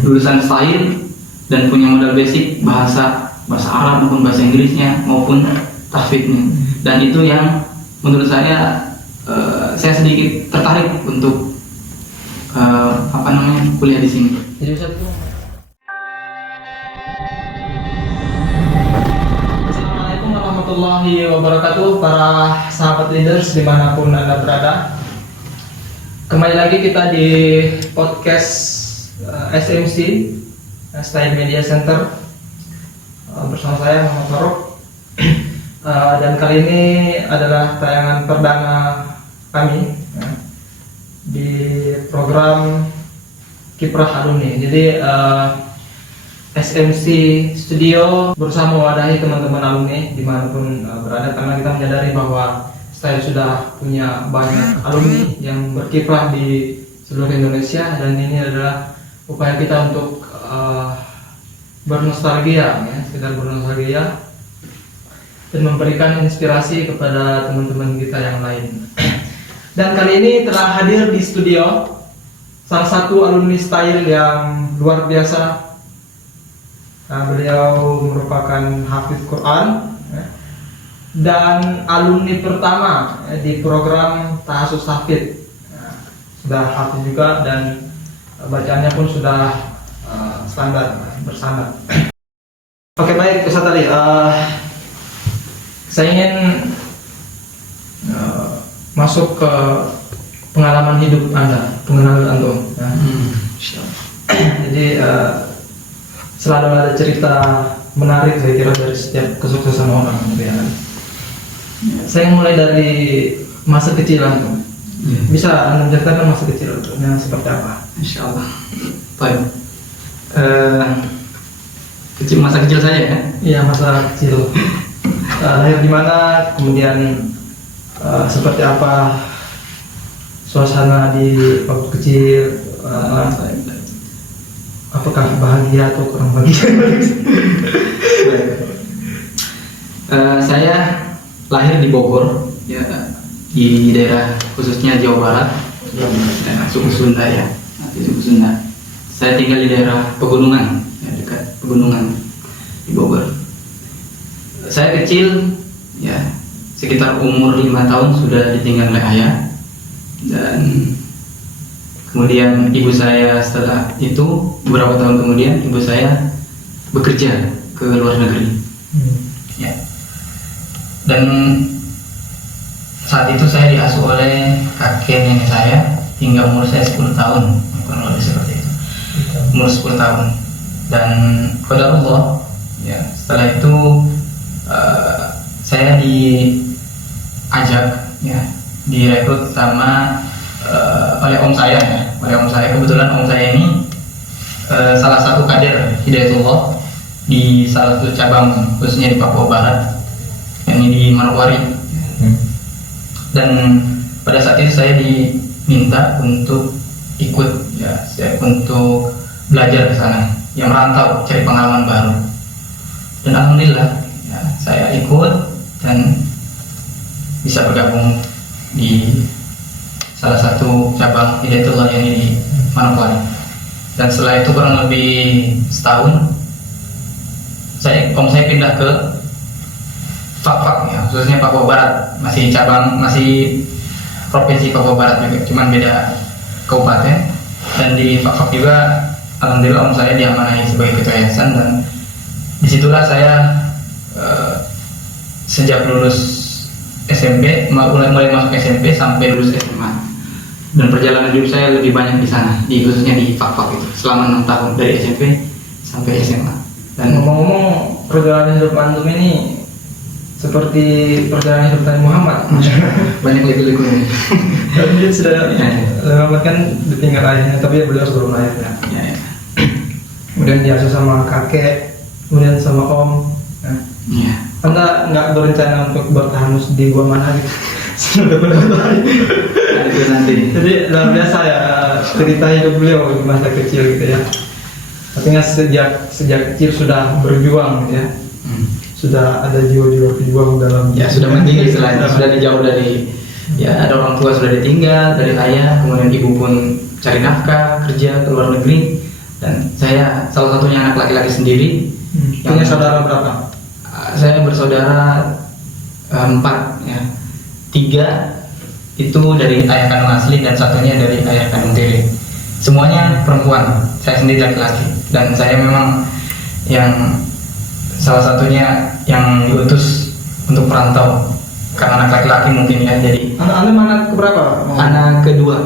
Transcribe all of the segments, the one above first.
lulusan style dan punya modal basic bahasa Arab maupun bahasa Inggrisnya maupun tahfidznya. Dan itu yang menurut saya sedikit tertarik untuk kuliah di sini. Jadi Ustaz tuh Assalamualaikum warahmatullahi wabarakatuh, para sahabat leaders dimanapun Anda berada. Kembali lagi kita di podcast SMC, Style Media Center, bersama saya Muhammad Farouk. Dan kali ini adalah tayangan perdana kami di program Kiprah Alumni. Jadi SMC Studio berusaha mewadahi teman-teman alumni dimanapun berada, karena kita menyadari bahwa Style sudah punya banyak alumni yang berkiprah di seluruh Indonesia, dan ini adalah upaya kita untuk bernostalgia, sekedar bernostalgia dan memberikan inspirasi kepada teman-teman kita yang lain. Dan kali ini telah hadir di studio salah satu alumni Style yang luar biasa. Beliau merupakan hafiz Quran dan alumni pertama di program Tahasus Hafidz. Sudah hafiz juga dan bacaannya pun sudah bersandar. Oke, baik Ustaz Ali. Saya ingin masuk ke pengalaman hidup Anda, pengenalan Anda. Jadi selalu ada cerita menarik saya kira dari setiap kesuksesan orang, gitu ya. Saya mulai dari masa kecil Anda. Bisa Anda menceritakan masa kecil yang seperti apa? Insyaallah. Baik. Masa kecil saya ya? Iya, masa kecil. Lahir di mana, kemudian seperti apa suasana di waktu kecil, apakah bahagia atau kurang bahagia? Saya lahir di Bogor, ya, di daerah khususnya Jawa Barat, suku Sunda ya, suku Sunda. Saya tinggal di daerah pegunungan, ya, dekat pegunungan di Bogor. Saya kecil, ya, sekitar umur 5 tahun sudah ditinggal oleh ayah, dan kemudian ibu saya setelah itu beberapa tahun kemudian ibu saya bekerja ke luar negeri. Ya. Dan saat itu saya diasuh oleh kakek nenek saya hingga umur saya 10 tahun, kurang lebih seperti itu. Umur 10 tahun. Dan qadarullah, ya, setelah itu saya diajak, ya, direkrut sama oleh om saya, ya. Oleh om saya, kebetulan om saya ini salah satu kader Hidayatullah di salah satu cabang khususnya di Papua Barat, yakni di Manokwari. Dan pada saat itu saya diminta untuk ikut, ya, untuk belajar ke sana, yang merantau cari pengalaman baru. Dan alhamdulillah, ya, saya ikut dan bisa bergabung di salah satu cabang Hidayatullah yang di Manokwari. Dan setelah itu kurang lebih setahun, om saya pindah ke Fak-Fak, ya, khususnya Papua Barat, masih provinsi Papua Barat juga, cuman beda kabupaten. Dan di Fak-Fak juga alhamdulillah om saya diamanahi sebagai ketua yayasan, dan disitulah saya sejak lulus SMP, mulai masuk SMP sampai lulus SMA. Dan perjalanan hidup saya lebih banyak di sana, khususnya di Fak-Fak itu, selama 6 tahun dari SMP sampai SMA. Dan ngomong-ngomong, perjalanan hidup antum ini seperti perjalanan hidup Nabi Muhammad. banyak liku-likunya. Tapi dia sudah Muhammad kan ditinggal ayahnya, tapi beliau sebelum ayahnya. Ya. Kemudian diasuh sama kakek, kemudian sama om. Ya. Anda nggak berencana untuk bertahanus di gua mana gitu? Sudah benar. Itu nanti. Jadi luar biasa ya cerita hidup beliau di masa kecil gitu ya. Artinya sejak kecil sudah berjuang gitu ya. Sudah ada jiwa-jiwa pejuang dalam, ya, sudah mandiri istilahnya, sudah dijauh dari, ya, ada orang tua sudah ditinggal dari ayah, kemudian ibu pun cari nafkah, kerja ke luar negeri, Dan saya salah satunya anak laki-laki sendiri. Punya saudara berapa? Saya bersaudara 4 ya. 3 itu dari ayah kandung asli dan satunya dari ayah kandung tiri. Semuanya perempuan, saya sendiri laki-laki. Dan saya memang yang salah satunya yang diutus untuk perantau karena anak laki-laki mungkin ya. Jadi Anda mana keberapa? anak kedua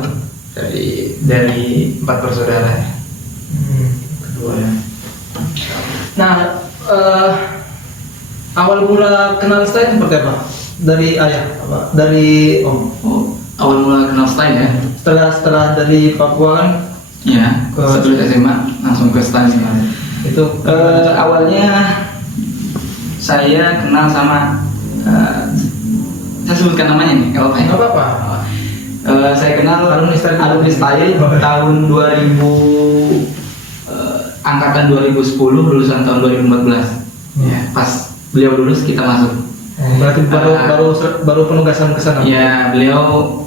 dari 4 bersaudara. Kedua ya. Nah, awal mula kenal style seperti apa? Dari ayah, apa? Dari om. Awal mula kenal style ya. Setelah dari Papua kan Ya, sebelum SMA langsung ke style sebenarnya. itu Awalnya saya kenal sama saya sebutkan namanya nih kalau nggak apa-apa. saya kenal Alumni Style. tahun 2000 angkatan 2010 lulusan tahun 2014 ya, pas beliau lulus kita masuk. Berarti baru penugasan ke sana. Ya, beliau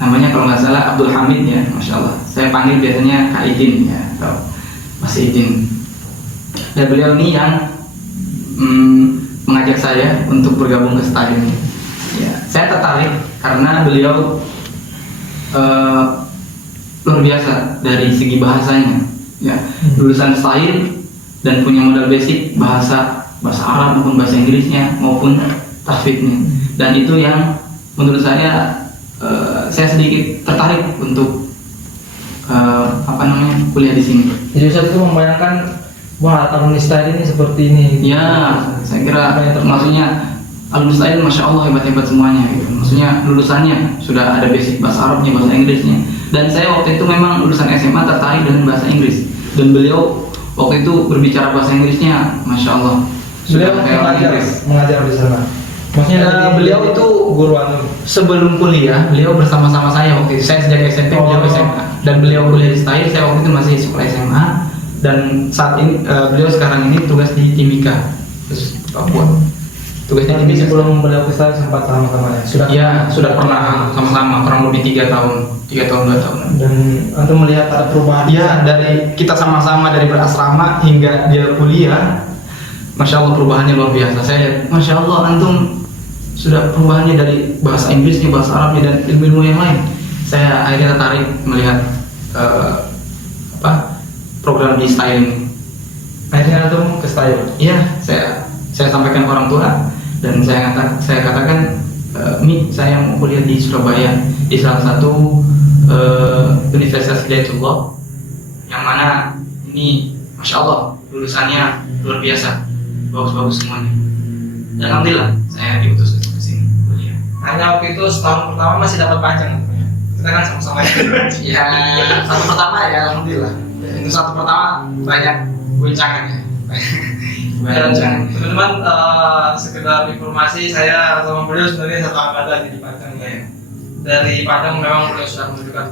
namanya kalau nggak salah Abdul Hamid ya, Masya Allah. Saya panggil biasanya Kak Idin ya, atau Mas Idin. Dan beliau ini yang mengajak saya untuk bergabung ke style ini. Ya, saya tertarik karena beliau luar biasa dari segi bahasanya. Ya, lulusan style dan punya modal basic bahasa Arab maupun bahasa Inggrisnya maupun tahfidnya. Dan itu yang menurut saya sedikit tertarik untuk kuliah di sini. Jadi saat itu membayangkan, wah alumni style ini seperti ini. Ya, saya kira maksudnya alumni style Masya Allah hebat-hebat semuanya gitu. Maksudnya lulusannya sudah ada basic bahasa Arabnya, bahasa Inggrisnya. Dan saya waktu itu memang lulusan SMA tertarik dengan bahasa Inggris. Dan beliau waktu itu berbicara bahasa Inggrisnya Masya Allah. Beliau mengajar di sana. Maksudnya beliau itu guru anu. Sebelum kuliah, beliau bersama-sama saya waktu itu. Saya sejak SMP, beliau SMA. Dan beliau kuliah di style, saya waktu itu masih sekolah SMA. Dan saat ini, beliau sekarang ini tugas di Timika, terus Papua. Tugasnya di Timika. Sebelum beliau ke style sempat sama-sama ya? Sudah pernah sama-sama, kurang lebih 3 tahun 2 tahun. Dan Anda melihat ada perubahan? Iya, dari kita sama-sama dari berasrama hingga dia kuliah, Masya Allah perubahannya luar biasa. Saya lihat, Masya Allah antum sudah perubahannya dari bahasa Inggrisnya, bahasa Arabnya, dan ilmu-ilmu yang lain. Saya akhirnya tertarik melihat program di style ini. Akhirnya antum ke style? Iya, saya sampaikan ke orang tua dan saya katakan, Mi, saya mau kuliah di Surabaya di salah satu Universitas Hidayatullah yang mana ini Masya Allah lulusannya luar biasa, bagus-bagus semuanya. Dan alhamdulillah saya diutus untuk ke sini kuliah. Hanya waktu itu setahun pertama masih dapat panjang. Kita kan sama-sama ya. Satu pertama ya alhamdulillah. Itu satu pertama banyak guncangan ya. Dan teman-teman sekedar informasi, saya sama beliau sebenarnya satu angkatan di Padang ya. Dari Padang memang beliau sudah menunjukkan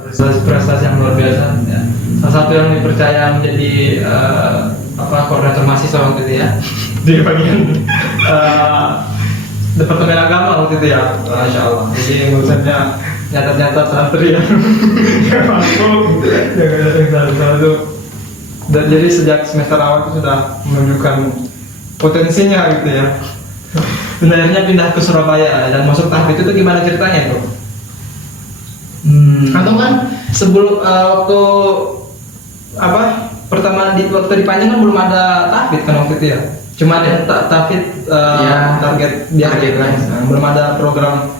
prestasi yang luar biasa ya. Salah satu yang dipercaya menjadi koordinator mahasiswa waktu itu ya di bagian Departemen Agama waktu itu ya. Masya Allah. Jadi urusannya nyata-nyata santri ya. Dan jadi sejak semester awal itu sudah menunjukkan potensinya gitu ya. Dan akhirnya pindah ke Surabaya dan masuk tahfidz itu gimana ceritanya itu? Atau kan sebelum waktu pertama waktu di Panjang kan belum ada tahfidz kan waktu itu ya. Cuma ada tahfidz target biasa kan. Belum ada program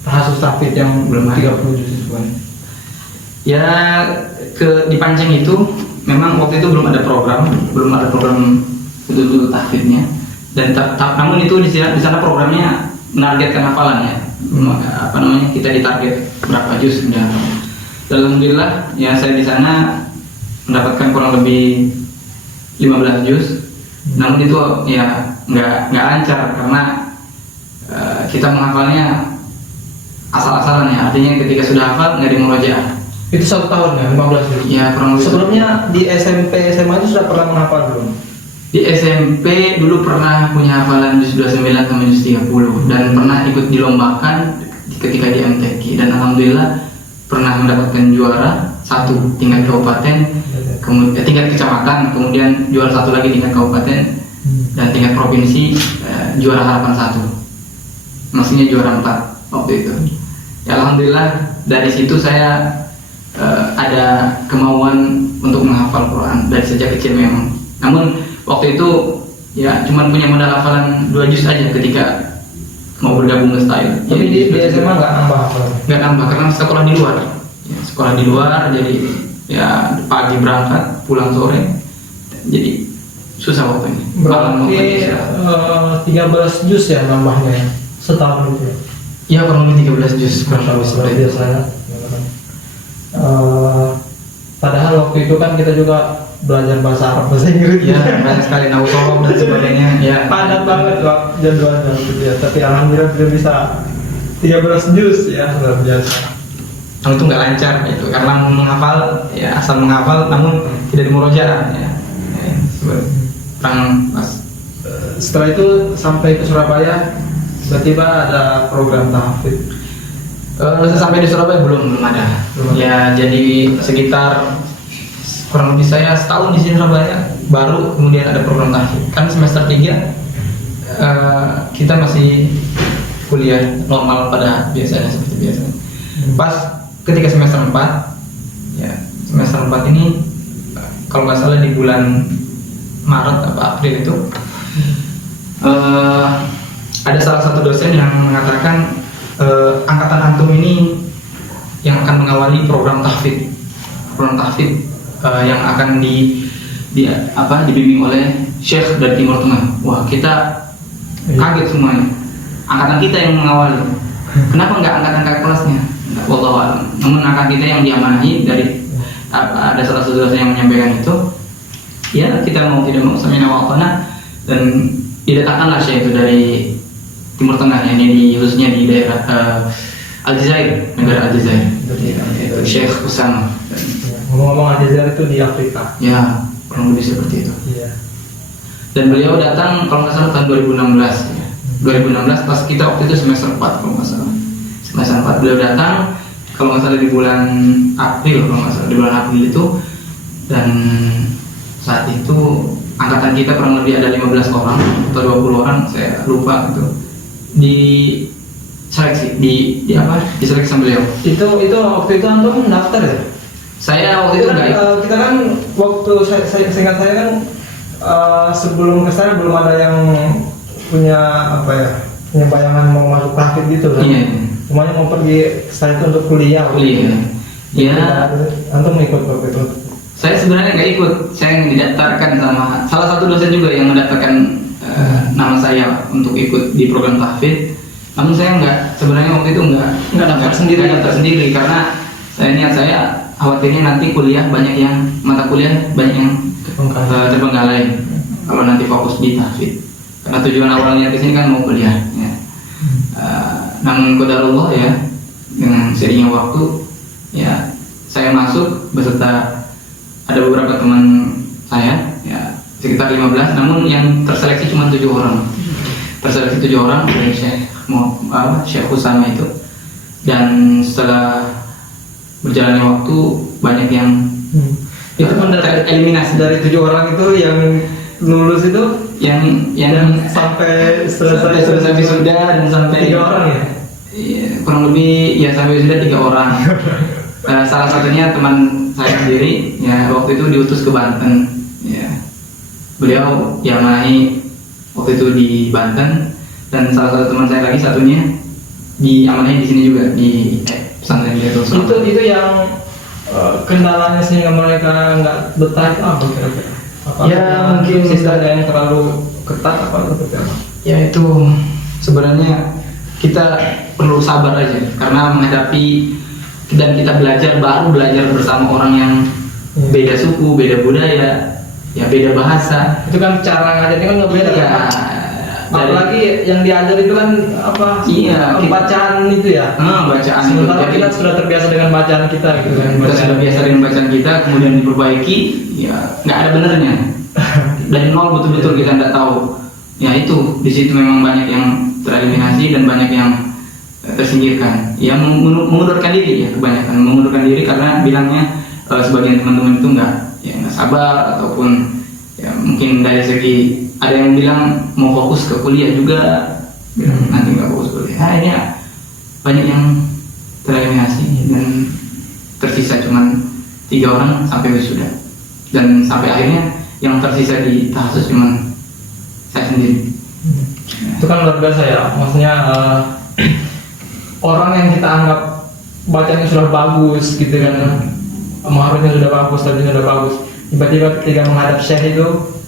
tahasus tahfidz yang belum 30 juz siswa. Ya di Panjang itu memang waktu itu belum ada program betul-betul tahfidznya. Dan namun itu di sana programnya menargetkan hafalan ya. Kita ditarget berapa juz sudah. Alhamdulillah ya saya di sana mendapatkan kurang lebih 15 juz. Namun itu ya nggak lancar karena kita menghafalnya asal-asalan ya. Artinya ketika sudah hafal nggak dimurojaah. Itu 1 tahun ya, 15 juz. Ya kurang lebih. Sebelumnya di SMP SMA itu sudah pernah menghafal belum? Di SMP dulu pernah punya hafalan juz 29 sampai juz 30 dan pernah ikut dilombakan ketika di MTQ dan alhamdulillah pernah mendapatkan juara 1 satu tingkat kabupaten, kemudian tingkat kecamatan, kemudian juara satu lagi tingkat kabupaten, dan tingkat provinsi juara harapan satu. Maksudnya juara 4 waktu itu. Ya, alhamdulillah dari situ saya ada kemauan untuk menghafal Quran dari sejak kecil memang. Namun waktu itu ya cuma punya modal hafalan 2 juz aja ketika mau bergabung ke style. Tapi di SMA nggak nambah hafalan? Nggak nambah karena sekolah di luar. Ya, sekolah di luar, jadi ya pagi berangkat, pulang sore, jadi susah waktunya. Berarti 13 juz ya nambahnya ya? Setahun itu ya? Ya kurang lebih 13 juz. Luar biasa ya. Padahal waktu itu kan kita juga belajar bahasa Arab, bahasa Inggris. Ya banyak sekali naukoloh dan sebagainya. Ya Padat banget Pak jadwalnya gitu ya. Tapi alhamdulillah kita bisa 13 juz ya, luar biasa. Namun itu nggak lancar itu karena menghafal ya asal menghafal namun tidak dimurojaah ya. Kurang pas. Setelah itu sampai ke Surabaya, berarti Pak ada program tahfidz. Sampai di Surabaya belum ada. Ya jadi sekitar kurang lebih saya setahun di sini Surabaya baru kemudian ada program tahfidz. Kan semester 3 kita masih kuliah normal pada biasanya seperti biasa. Pas ketika semester 4 ya semester 4 ini kalau nggak salah di bulan Maret apa April itu ada salah satu dosen yang mengatakan angkatan antum ini yang akan mengawali program tahfidz yang akan dibimbing oleh Syekh dari Timur Tengah. Wah, kita kaget semuanya. Angkatan kita yang mengawali. Kenapa nggak angkatan kakak kelasnya? Wallahu a'lam. Namun angkatan kita yang diamanahi dari ada salah satu dosen yang menyampaikan itu. Ya, kita mau tidak mau sami'na wa ata'na, dan didatangkanlah Syekh itu dari Timur Tengah, ini khususnya di daerah Aljazair, negara Aljazair. Itu Syekh Usama. Ngomong-ngomong Aljazair itu di Afrika. Ya, kurang lebih seperti itu. Iya. Dan beliau datang kalau nggak salah tahun 2016 ya. 2016 pas kita waktu itu semester 4 kalau nggak salah. Semester 4 beliau datang kalau nggak salah di bulan April, kalau nggak salah di bulan April itu, dan saat itu angkatan kita kurang lebih ada 15 orang atau 20 orang, saya lupa gitu. Di seleksi diseleksi sama beliau. Itu waktu itu antum daftar ya? Saya waktu itu enggak ikut. Kita kan waktu saya seingat saya kan sebelum ke sana belum ada yang punya punya bayangan mau masuk tahfidz gitu kan. Iya. Semuanya mau pergi ke sana itu untuk kuliah. Iya. Antum ikut waktu itu? Saya sebenarnya nggak ikut. Saya yang didaftarkan sama salah satu dosen juga yang mendaftarkan nama saya untuk ikut di program tahfidz. Namun saya sebenarnya waktu itu nggak daftar sendiri karena saya khawatirnya nanti mata kuliah banyak yang terbengkalai kalau nanti fokus di tahfidz. Karena tujuan awalnya di sini kan mau kuliah. Ya. Namun qadarullah ya, dengan seiringnya waktu ya saya masuk beserta ada beberapa teman saya ya sekitar 15, namun yang terseleksi cuma 7 orang. Terseleksi 7 orang dari Syekh Usama itu. Dan setelah berjalannya waktu banyak yang itu pun eliminasi dari 7 orang itu yang lulus itu yang sampai selesai wisuda dan sampai 3 orang ya? Iya, kurang lebih ya sampai wisuda 3 orang. Salah satunya teman saya sendiri ya waktu itu diutus ke Banten ya. Beliau yang manahi waktu itu di Banten, dan salah satu teman saya lagi satunya diamanahi di sini juga di pesantren itu. Itu yang kendalanya sehingga mereka nggak betah itu apa kira-kira? Ya mungkin sistemnya yang terlalu ketat apa seperti apa? Ya itu sebenarnya kita perlu sabar aja karena menghadapi dan kita belajar bersama orang yang beda suku, beda budaya, ya beda bahasa. Itu kan cara ngajarnya kan nggak beda ya, apalagi yang diajar itu kan bacaan itu ya. Bacaan. Sementara kita sudah terbiasa dengan bacaan kita gitu kan. Kita sudah biasa dengan bacaan kita, kemudian diperbaiki, ya nggak ada benernya. Dari nol betul-betul kita nggak tahu. Ya itu di situ memang banyak yang tereliminasi dan banyak yang tersingkirkan. Ya mengundurkan diri ya kebanyakan mengundurkan diri karena bilangnya sebagian teman-teman itu nggak sabar, ataupun ya mungkin dari segi ada yang bilang mau fokus ke kuliah juga, bilang nanti nggak fokus kuliah. Akhirnya banyak yang tereliminasi dan tersisa cuman 3 orang sampai wisuda, dan sampai akhirnya yang tersisa di tahsus cuman saya sendiri. Itu kan luar biasa ya, maksudnya orang yang kita anggap bacanya sudah bagus gitu kan, maharnya sudah bagus, tadinya sudah bagus, tiba-tiba ketika menghadap syekh itu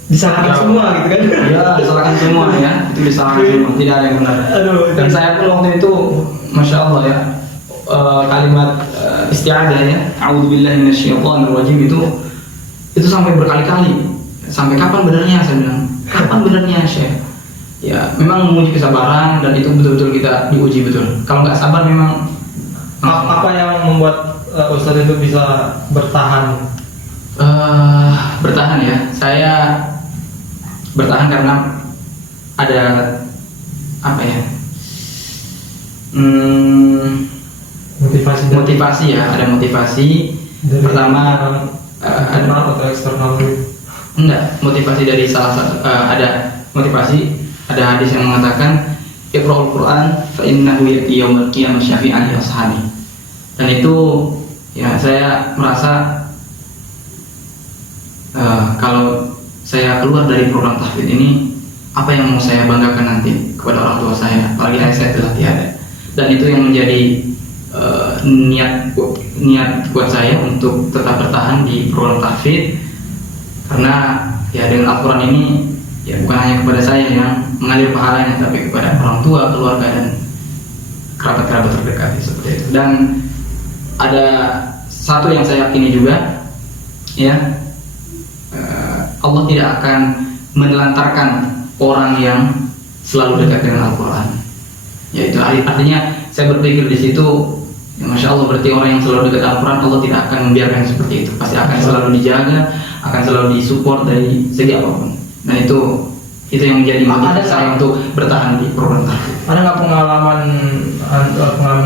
disalahkan semua gitu kan. Ya, disalahkan semua ya, itu disalahkan semua, tidak ada yang benar. Aduh, Dan saya pun waktu itu, masya Allah ya, kalimat isti'adah ya, a'udzubillahi minasyaitonirrajim itu sampai berkali-kali. Sampai kapan benarnya, saya bilang, kapan benarnya syekh? Ya, memang menguji kesabaran, dan itu betul-betul kita diuji betul. Kalau nggak sabar memang apa yang membuat Ustadz itu bisa bertahan? Bertahan ya, saya bertahan karena ada apa ya, motivasi ya, ada motivasi. Dari Pertama internal atau eksternal? enggak, motivasi dari salah satu, ada motivasi, ada hadis yang mengatakan Iqra'ul Quran fa innahu ya'ti yaumil qiyamah syafi'an li ashabi. Dan itu ya, saya merasa kalau saya keluar dari program tahfidz ini, apa yang mau saya banggakan nanti kepada orang tua saya, apalagi ayah saya telah tiada. Dan itu yang menjadi niat buat saya untuk tetap bertahan di program tahfidz, karena ya dengan Al-Quran ini ya bukan hanya kepada saya yang mengalir pahalanya, tapi kepada orang tua, keluarga, dan kerabat-kerabat terdekat seperti itu. Dan ada satu yang saya yakini juga ya, Allah tidak akan menelantarkan orang yang selalu dekat dengan Al-Quran. Ya, itu artinya saya berpikir di situ ya, masya Allah, berarti orang yang selalu dekat Al-Quran, Allah tidak akan membiarkan seperti itu. Pasti akan selalu dijaga, akan selalu disupport dari segi apapun. Dan itu yang menjadi motivasi saya untuk bertahan di program tahfidz. Ada nggak pengalaman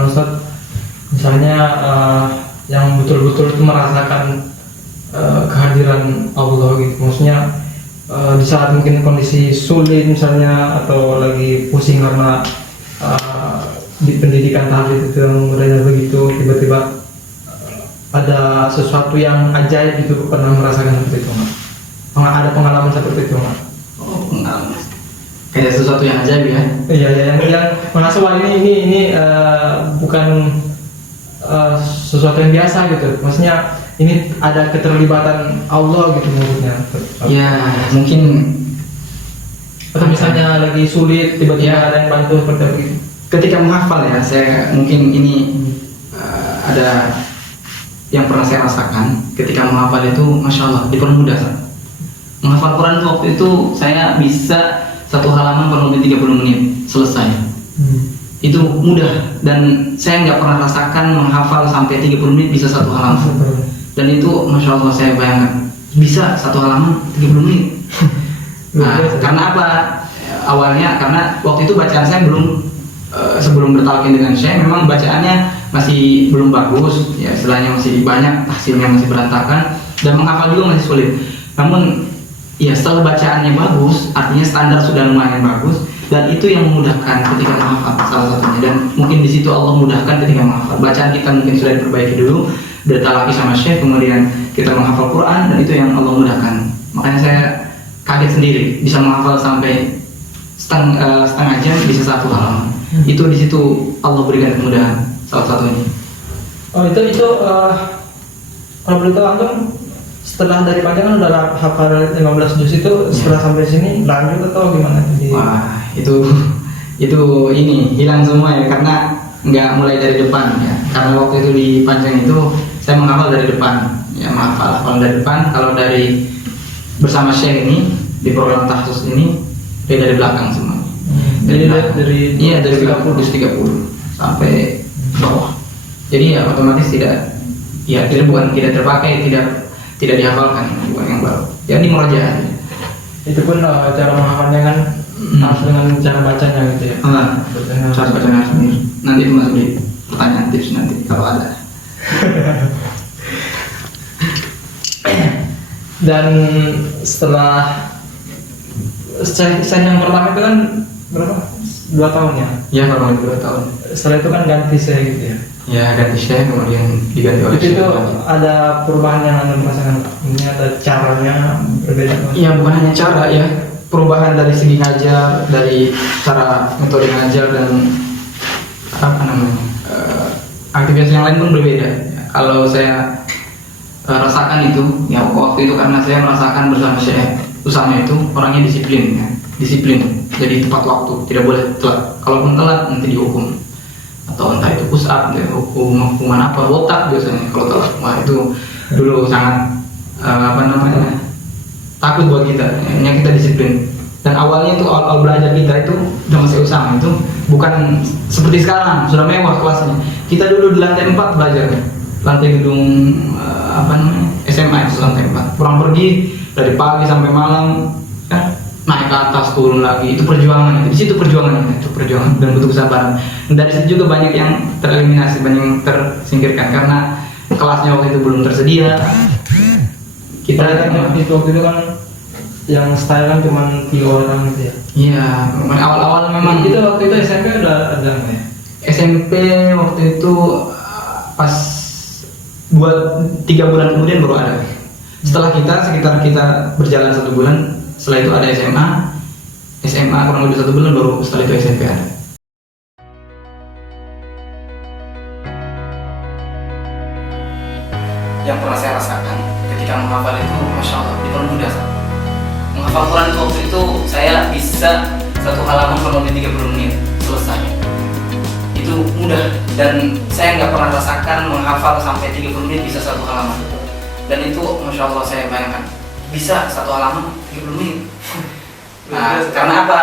Ustadz, misalnya yang betul-betul itu merasakan kehadiran Allah gitu, maksudnya di saat mungkin kondisi sulit misalnya, atau lagi pusing karena di pendidikan tahfidz itu yang mudahnya begitu, tiba-tiba ada sesuatu yang ajaib gitu, pernah merasakan seperti itu nggak? Ada pengalaman seperti itu nggak? Oh, pengalaman kayak sesuatu yang ajaib ya. Iya, yang merasa wah ini bukan sesuatu yang biasa gitu, maksudnya ini ada keterlibatan Allah gitu maksudnya. Ya, mungkin Atau misalnya lagi sulit, tiba-tiba Ya. ada yang bantu seperti itu. ketika menghafal ya, saya mungkin ini ada yang pernah saya rasakan ketika menghafal itu, masya Allah, dipermudah. Menghafal Quran waktu itu saya bisa satu halaman kurang lebih 30 menit selesai. Itu mudah, dan saya nggak pernah rasakan menghafal sampai 30 menit bisa satu halaman. Dan itu masya Allah, saya bayangkan bisa satu halaman 30 menit. Nah, karena apa? Awalnya karena waktu itu bacaan saya belum sebelum bertalqin dengan Syekh, memang bacaannya masih belum bagus, ya istilahnya masih banyak, hasilnya masih berantakan, dan menghafal juga masih sulit. Namun ya setelah bacaannya bagus, artinya standar sudah lumayan bagus, dan itu yang memudahkan ketika menghafal salah satunya. Dan mungkin di situ Allah mudahkan ketika menghafal. Bacaan kita mungkin sudah diperbaiki dulu, bertalaqi sama Syekh, kemudian kita menghafal Quran, dan itu yang Allah mudahkan. Makanya saya kaget sendiri bisa menghafal sampai setengah jam bisa satu halaman. Itu di situ Allah berikan kemudahan salah satunya. Oh itu kalau boleh tahu antum setelah dari panjang udah hafal 15 juz itu, setelah sampai sini lanjut atau gimana? Wah, itu ini hilang semua ya, karena nggak mulai dari depan ya. Karena waktu itu di panjang itu saya menghafal dari depan ya, hafal dari depan. Kalau dari bersama Syekh ini di program tahsus ini dari belakang semua. Jadi dari 30 sampai bawah. Jadi ya otomatis tidak bukan tidak terpakai, tidak dihafalkan, bukan yang baru. Jadi murojaah. Itu pun cara menghafalnya kan harus dengan cara bacanya gitu ya. Cara bacanya harus benar. Nanti itu masuk di pertanyaan tips nanti kalau ada. Dan setelah sen yang pertama itu kan berapa? 2 tahun ya. Ya kurang lebih 2 tahun. Setelah itu kan ganti saya gitu ya. Ya ganti Syekh kemudian diganti oleh Itu Syekh lagi. ada perubahan yang anda merasakan? Ini ada caranya berbeda. Ya bukan hanya cara ya, perubahan dari segi ngajar, dari cara metode ngajar dan apa namanya aktivitas yang lain pun berbeda. Kalau saya rasakan itu, ya waktu itu karena saya merasakan bersama Syekh Usama itu orangnya disiplin, ya. Disiplin. Jadi tepat waktu, tidak boleh telat. Kalaupun telat nanti dihukum. Atau entah itu push up, ya, hukuman apa, botak biasanya kalau telat. Wah itu dulu sangat apa namanya takut buat kita. Yang kita disiplin. Dan awalnya itu awal belajar kita itu sama Syekh Usama itu bukan seperti sekarang sudah mewah kelasnya. Kita dulu di lantai 4 belajar, lantai gedung apa namanya SMA itu lantai 4. Pulang pergi dari pagi sampai malam, ya, naik ke atas turun lagi. Itu perjuangan. Di situ perjuangan, itu perjuangan dan butuh kesabaran. Dan dari situ juga banyak yang tereliminasi, banyak yang tersingkirkan karena kelasnya waktu itu belum tersedia. Kita kan waktu itu kan yang style kan cuma 3 orang gitu ya. Iya, awal-awal memang Itu waktu itu SMP udah ada nggak ya? SMP waktu itu pas buat 3 bulan kemudian baru ada. Setelah sekitar kita berjalan 1 bulan, setelah itu ada SMA kurang lebih 1 bulan baru setelah itu SMP ada. Yang pernah saya rasakan ketika menghafal itu, masya Allah, dipermudah. Menghafal Quran waktu itu saya bisa 1 halaman kurang lebih 30 menit selesai. Itu mudah dan saya nggak pernah rasakan menghafal sampai 30 menit bisa 1 halaman. Dan itu masya Allah saya bayangkan bisa 1 halaman 30 menit. Nah, karena apa?